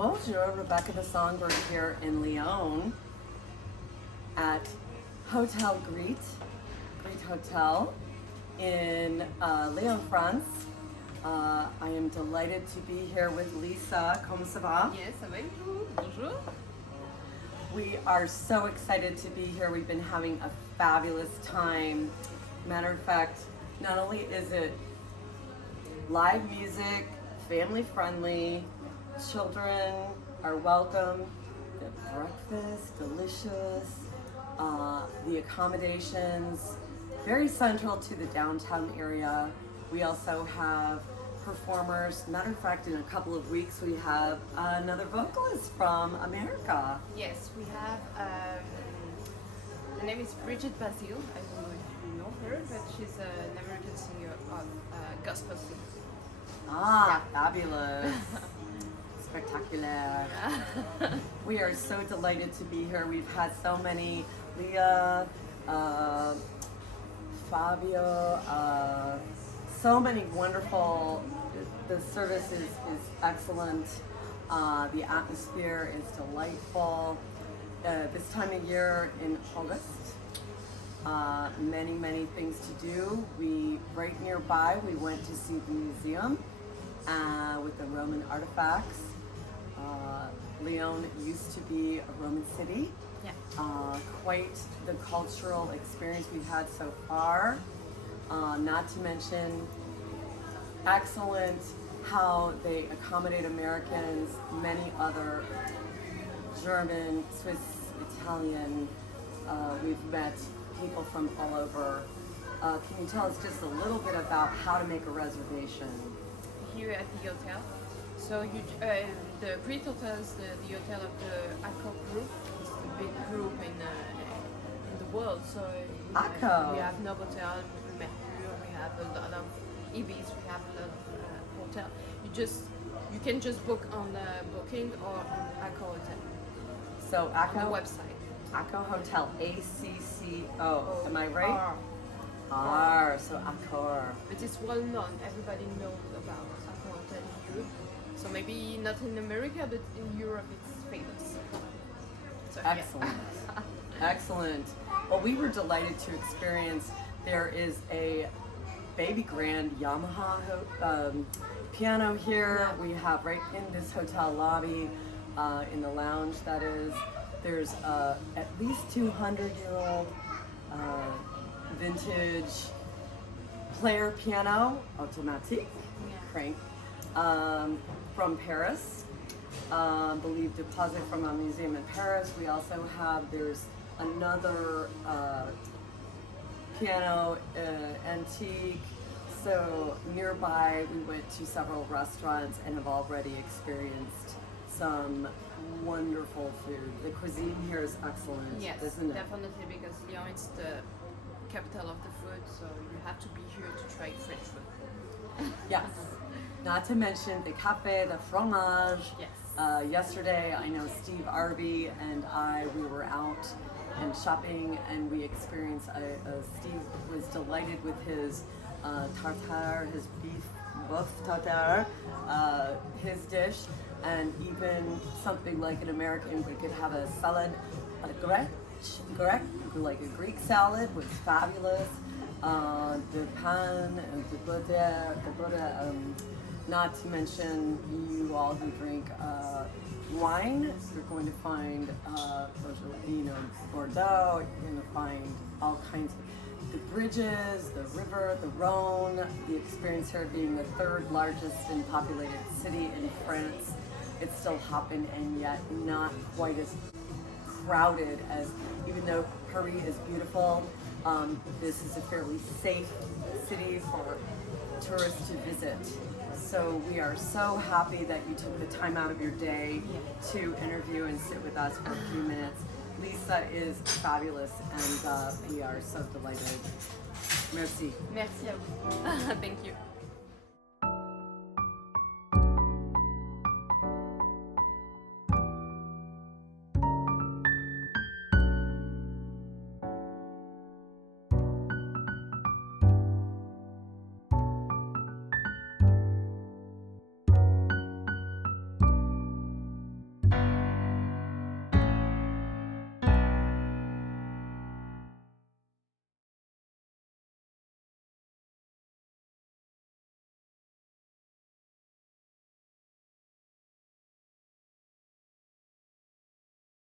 Bonjour, Rebecca the Songbird here in Lyon at Hotel Greet Hotel in Lyon, France. I am delighted to be here with Lisa. Comment ça va? Yes, ça va et vous? Bonjour. We are so excited to be here. We've been having a fabulous time. Matter of fact, not only is it live music, family friendly, children are welcome, the breakfast, delicious, the accommodations, very central to the downtown area. We also have performers. Matter of fact, in a couple of weeks, we have another vocalist from America. Yes, we have, the name is Bridget Basile. I don't know if you know her, but she's an American singer of gospel singers. Ah, fabulous. Spectacular. We are so delighted to be here. We've had so many, Leah, Fabio, so many wonderful, the service is excellent, the atmosphere is delightful. This time of year in August, many things to do. Right nearby, we went to see the museum with the Roman artifacts. Lyon used to be a Roman city. Yeah. Quite the cultural experience we've had so far. Not to mention, excellent how they accommodate Americans, many other German, Swiss, Italian. We've met people from all over. Can you tell us just a little bit about how to make a reservation? Here at the hotel. So the Great Hotel is the hotel of the Accor group. It's the big group in the world. So Accor. we have Novotel, Mercure, we have a lot of Ibis, we have a lot of hotel. You can just book on Booking or on Accor Hotel. So On the Accor, website. Accor Hotel, ACCO. Am I right? R. So Accor. But it's well known. Everybody knows about Accor Hotel in Europe. So maybe not in America, but in Europe it's famous. So, yeah. Excellent. Excellent. Well, we were delighted to experience. There is a baby grand Yamaha piano here. Yeah. We have right in this hotel lobby, in the lounge that is, there's at least 200-year-old vintage player piano, automatique, crank, from Paris. Believe deposit from a museum in Paris. We also have, there's another piano, antique. So nearby, we went to several restaurants and have already experienced some wonderful food. The cuisine here is excellent, Yes, isn't it? definitely, because Lyon is the capital of the food, so you have to be here to try French food. Yes. Not to mention the cafe, the fromage. Yes. Yesterday, I know Steve Arby and we were out and shopping, and we experienced, Steve was delighted with his tartare, his beef boeuf tartare, his dish, and even something like an American, we could have a salad, a grec, like a Greek salad was fabulous. The pan and the butter, not to mention you all who drink wine, you're going to find Bordeaux, you're going to find all kinds of the bridges, the river, the Rhone, the experience here being the third largest and populated city in France. It's still hopping and yet not quite as crowded as, even though Paris is beautiful, this is a fairly safe city for tourists to visit. So we are so happy that you took the time out of your day to interview and sit with us for a few minutes. Lisa is fabulous, and we are so delighted. Merci. Merci à vous. Thank you.